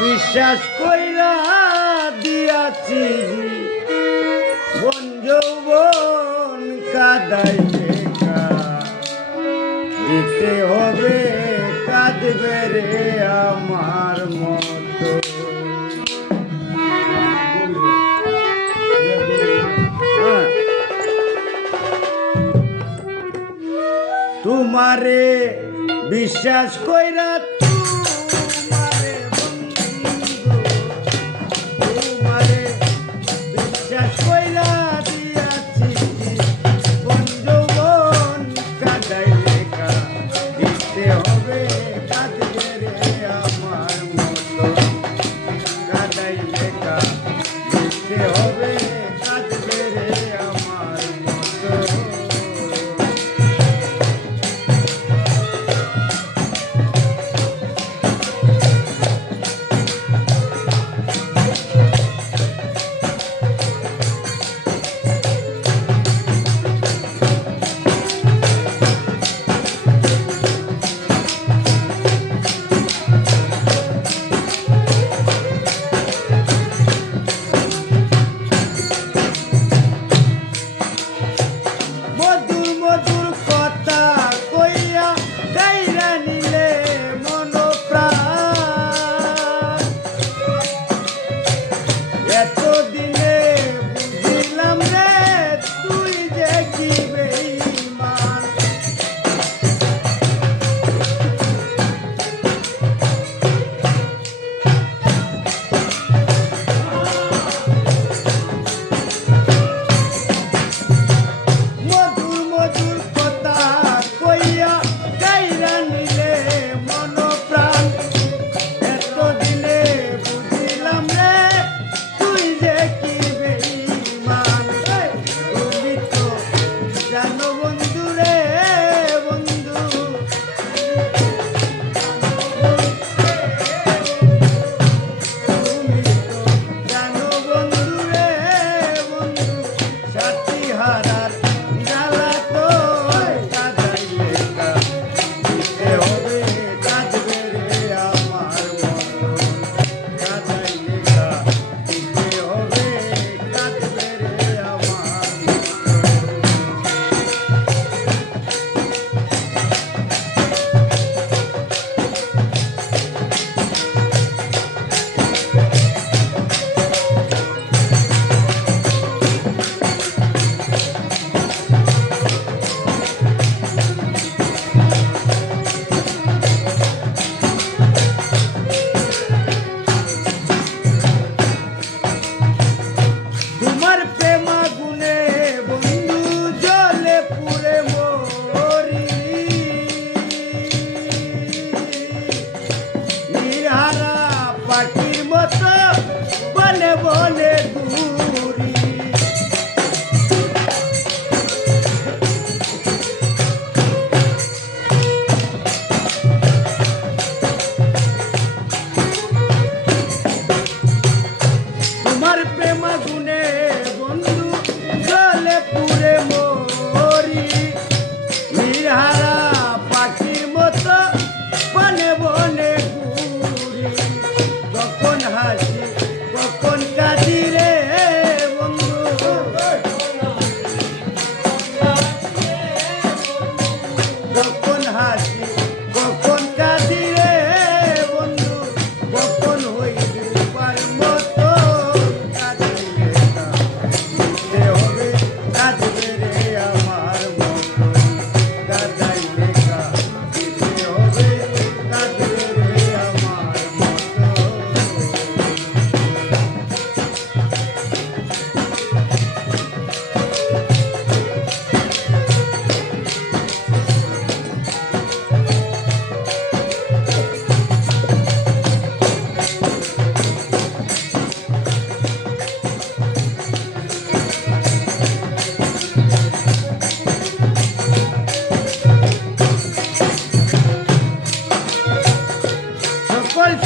বিশ্বাস কইরা দিয়াছি বন যৌবন কাদাইলে দিতে হবে কাঁদবে রে আমার মতো। তোমারে বিশ্বাস কইরা তোমারে বিশ্বাস কইরা দিয়াছি বন যৌবন কাদাইলে দিতে হবে কাঁদবে রে আমার মতো। কাদাইলে দিতে হবে কাঁদবে রে আমার মতো।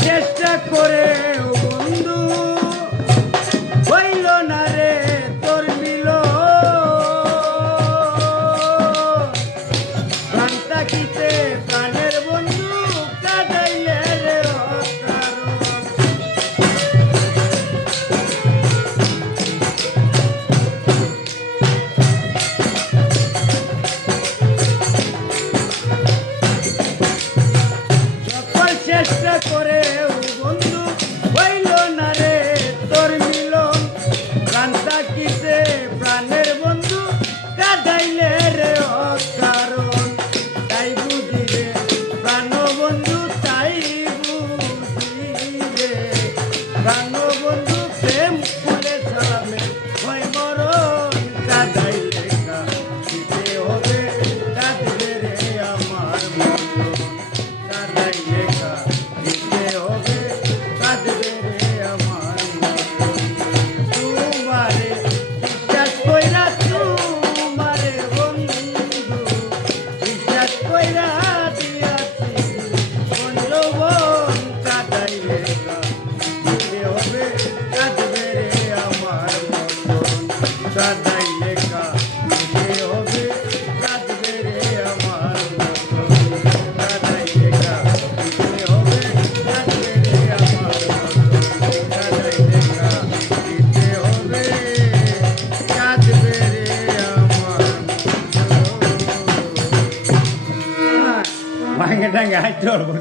চেষ্টা করে বন্ধু হইল না রে তোর মিল প্রাণ তাকিতে প্রাণের বন্ধু কাঁদাইলে রে অকারণ করে ও বন্ধু হইল না রে তোর মিলন প্রাণ থাকিতে প্রাণের বন্ধু কাঁদাইলে রে অকারণ তাই বুঝি রে প্রাণ বন্ধু তাই বুঝি রে প্রাণ বন্ধু প্রেম ফুলে ছাড়াবে হয় মরণ কাঁদাইলে কাঁদিতে হবে কাঁদবে রে আমার মন কাঁদাইলে কাঁদিতে হবে কাঁদবে রে আমার মন তোমারে বিশ্বাস কইরা তোমারে বন্ধু বিশ্বাস কইরা দিয়াছি বন্ধুবন কাঁদাইলে কাঁদিতে হবে কাঁদবে রে আমার মন কাঁদাইলে কাঁদিতে হবে কাঁদবে রে আমার মন কাঁদাইলে কাঁদিতে হবে কাঁদবে রে আমার মন কাঁদাইলে কাঁদিতে হবে কাঁদবে রে আমার মন ভাঙে টাঙ্গে হাইতে পারবো